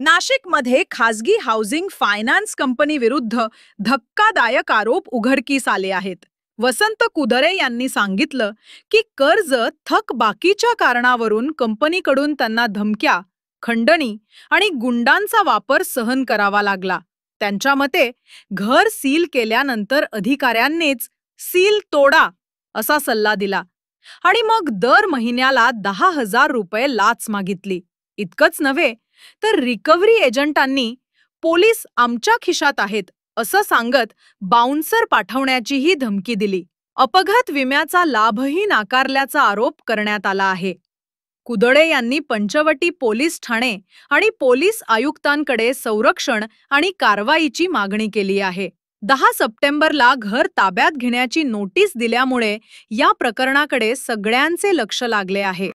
नाशिकमध्ये खासगी housing finance company विरुद्ध धक्कादायक आरोप उघडकीस आले आहेत। वसंत कुदरे यांनी सांगितलं की कर्ज थकबाकीच्या कारणावरून कंपनीकडून त्यांना धमक्या, खंडणी आणि गुंडांचा वापर सहन करावा लागला। त्यांच्या मते घर सील केल्यानंतर अधिकाऱ्यांनीच सील तोडा असा सल्ला दिला आणि मग दर महिन्याला 10,000 रुपये लाच मागितली। इतकंच नव्हे तर रिकव्हरी एजंटांनी पोलीस आमच्या खिशात आहेत असं सांगत बाउन्सर पाठवण्याचीही धमकी दिली। अपघात विम्याचा लाभही नाकारल्याचा आरोप करण्यात आला आहे। कुदळे यांनी पंचवटी पोलीस ठाणे आणि पोलीस आयुक्तांकडे संरक्षण आणि कारवाईची मागणी केली आहे। 10 सप्टेंबरला घर ताब्यात घेण्याची नोटीस दिल्यामुळे या प्रकरणाकडे सगळ्यांचे लक्ष लागले आहे।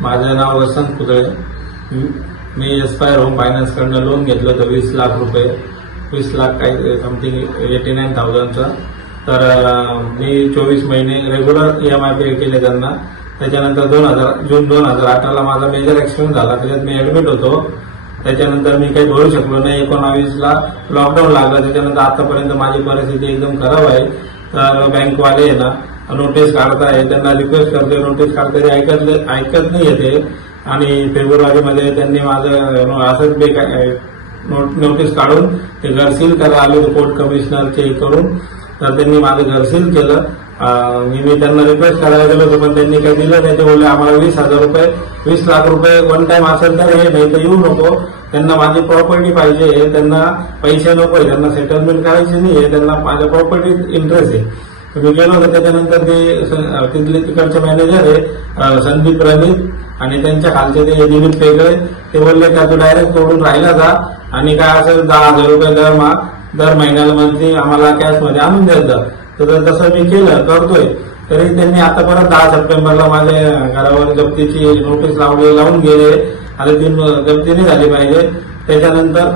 माझे नाव वसंत कुदळे। मी एस्पायर होम फायनान्स कडून लोन घेतलं होतं 20 लाख रुपये, 20 लाख काही समथिंग 89,000चा। तर मी 24 महिने रेग्युलर EMI पे केले त्यांना। त्याच्यानंतर जून 2018ला माझा मेजर ऍक्सिडेंट झाला, त्याच्यात मी ऍडमिट होतो। त्याच्यानंतर मी काही भरू शकलो नाही। 19ला लॉकडाऊन लागला, त्याच्यानंतर आतापर्यंत माझी परिस्थिती एकदम खराब आहे। तर बँकवाले आहे ना नोटीस काढताय, त्यांना रिक्वेस्ट करते, नोटीस काढते, ऐकत नाही येते। आणि फेब्रुवारीमध्ये त्यांनी माझं असंच नोटीस काढून ते घर सील करायला आले कोर्ट कमिशनरचे करून। तर त्यांनी माझं घर सील केलं। मी त्यांना रिक्वेस्ट करायला गेलो होतो पण त्यांनी काही दिलं नाही। ते बोलले आम्हाला 20,000 रुपये 20 लाख रुपये वन टाइम असेल तर हे, नाही तर येऊ नको। त्यांना माझी प्रॉपर्टी पाहिजे, त्यांना पैसे नको, त्यांना सेटलमेंट करायची नाहीये, त्यांना माझ्या प्रॉपर्टीत इंटरेस्ट आहे। मी गेलो होतो। त्याच्यानंतर ते तिकडचे मॅनेजर आहे संदीप रणित आणि त्यांच्या खालचे ते दिलीप पेगळे, ते बोलले का तू डायरेक्ट तोडून राहिला जा आणि काय असेल 10,000 रुपये दर महिन्याला मंथली आम्हाला कॅशमध्ये आणून द्यायचं। तर तसं मी केलं, करतोय। तरी त्यांनी आता परत 10 सप्टेंबरला माझ्या घरावर जप्तीची नोटीस लावून गेले आणि ती जप्ती नाही झाली पाहिजे। त्याच्यानंतर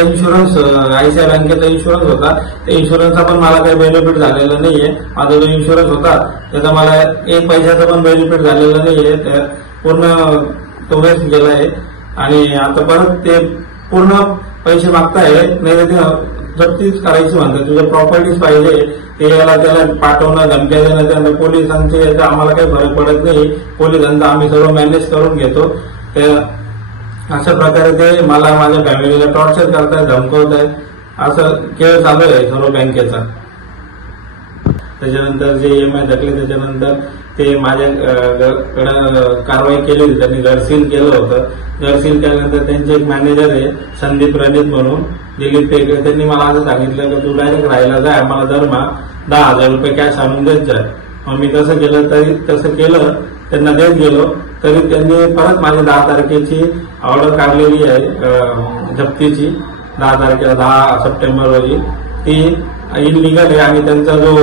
इन्शुरन्स ICICI बँकेचा इन्शुरन्स होता, त्या इन्शुरन्सचा पण मला काही बेनिफिट झालेला नाहीये। माझा जो इन्शुरन्स होता त्याचा मला 1 पैशाचा पण बेनिफिट झालेला नाहीये, पूर्ण तो वेस्ट गेला आहे। आणि आता परत ते पूर्ण पैसे मागताय, नाही तर ते जप्तीच करायची म्हणतात, तुझ्या प्रॉपर्टीज पाहिजे, ते याला त्याला पाठवणं, धमक्या देणं, त्यांना पोलिसांचे याचा आम्हाला काही फरक पडत नाही। पोलिसांचा आम्ही सर्व मॅनेज करून घेतो। अशा प्रकारे ते मला माझ्या फॅमिलीला टॉर्चर करताय, धमकवताय, असं खेळ चालू आहे सर्व बँकेचा। त्याच्यानंतर जे EMI धकले त्याच्यानंतर ते माझ्याकडे कारवाई केली होती। त्यांनी घर सील केलं होतं। घर सील केल्यानंतर त्यांचे एक मॅनेजर आहे संदीप रणित म्हणून, दिलीप पेगळे, त्यांनी मला असं सांगितलं की तू डायरेक्ट राहायला जाय, आम्हाला दरमहा 10,000 रुपये कॅश आणून देत जाय। मग मी तसं केलं, त्यांना देत गेलो। तरी त्यांनी परत माझी 10 तारखेची ऑर्डर काढलेली आहे जप्तीची, 10 सप्टेंबर रोजी, ती इलिगल आहे। आणि त्यांचा जो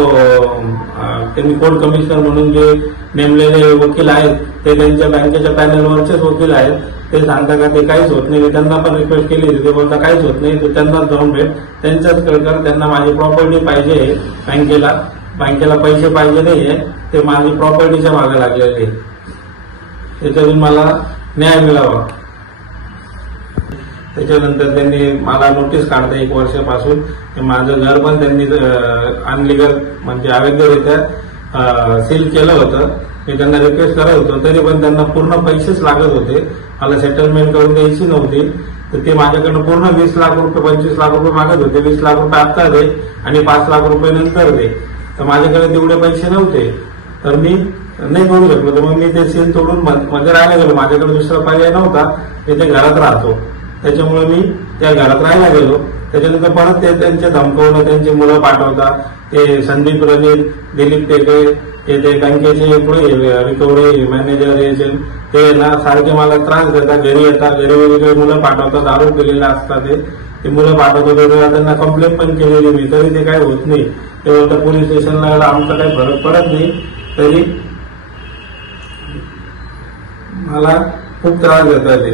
त्यांनी कोर्ट कमिशनर म्हणून जे नेमलेले वकील आहेत ते त्यांच्या बँकेच्या पॅनलवरचेच वकील आहेत। ते सांगता का ते काहीच होत नाही। त्यांना पण रिक्वेस्ट केली होती, ते बोलता काहीच होत नाही, तर त्यांनाच जाऊन भेट, त्यांच्याच कर, त्यांना माझी प्रॉपर्टी पाहिजे, बँकेला पैसे पाहिजे नाहीये, ते माझी प्रॉपर्टीच्या मागे लागलेले, त्याच्यातून मला न्याय मिळावा। त्याच्यानंतर त्यांनी मला नोटीस काढता 1 वर्षापासून माझं घर पण त्यांनी अनलिगल म्हणजे अवैधरित्या सील केलं होतं। मी त्यांना रिक्वेस्ट करत होतो, तरी पण त्यांना पूर्ण पैसेच लागत होते, मला सेटलमेंट करून द्यायची नव्हती। तर ते माझ्याकडनं पूर्ण 20 लाख रुपये 25 लाख रुपये मागत होते। 20 लाख रुपये आता दे आणि 5 लाख रुपये नंतर दे। तर माझ्याकडे तेवढे पैसे नव्हते, तर मी नाही करू शकलो। तर मग मी ते सील तोडून मध्ये राहायला गेलो, माझ्याकडे दुसरा पर्याय नव्हता, मी ते घरात राहतो, त्याच्यामुळे मी त्या घरात राहायला गेलो। त्याच्यानंतर परत ते त्यांचे धमकवणं, त्यांची मुलं पाठवतात, ते संदीप रणित, दिलीप पेगळे, ते बँकेचे रिकव्हरी मॅनेजर एजंट, ते ना सारखे मला त्रास देतात, घरी येतात, घरी वेगवेगळे मुलं पाठवतात, आरोप केलेले असतात, ते मुलं पाठवतात, त्यांना कंप्लेंट पण केलेली मी, तरी ते काही होत नाही। ते बोलतात पोलीस स्टेशनला आमचा काही फरक पडत नाही, तरी मला खूप त्रास देतात ते।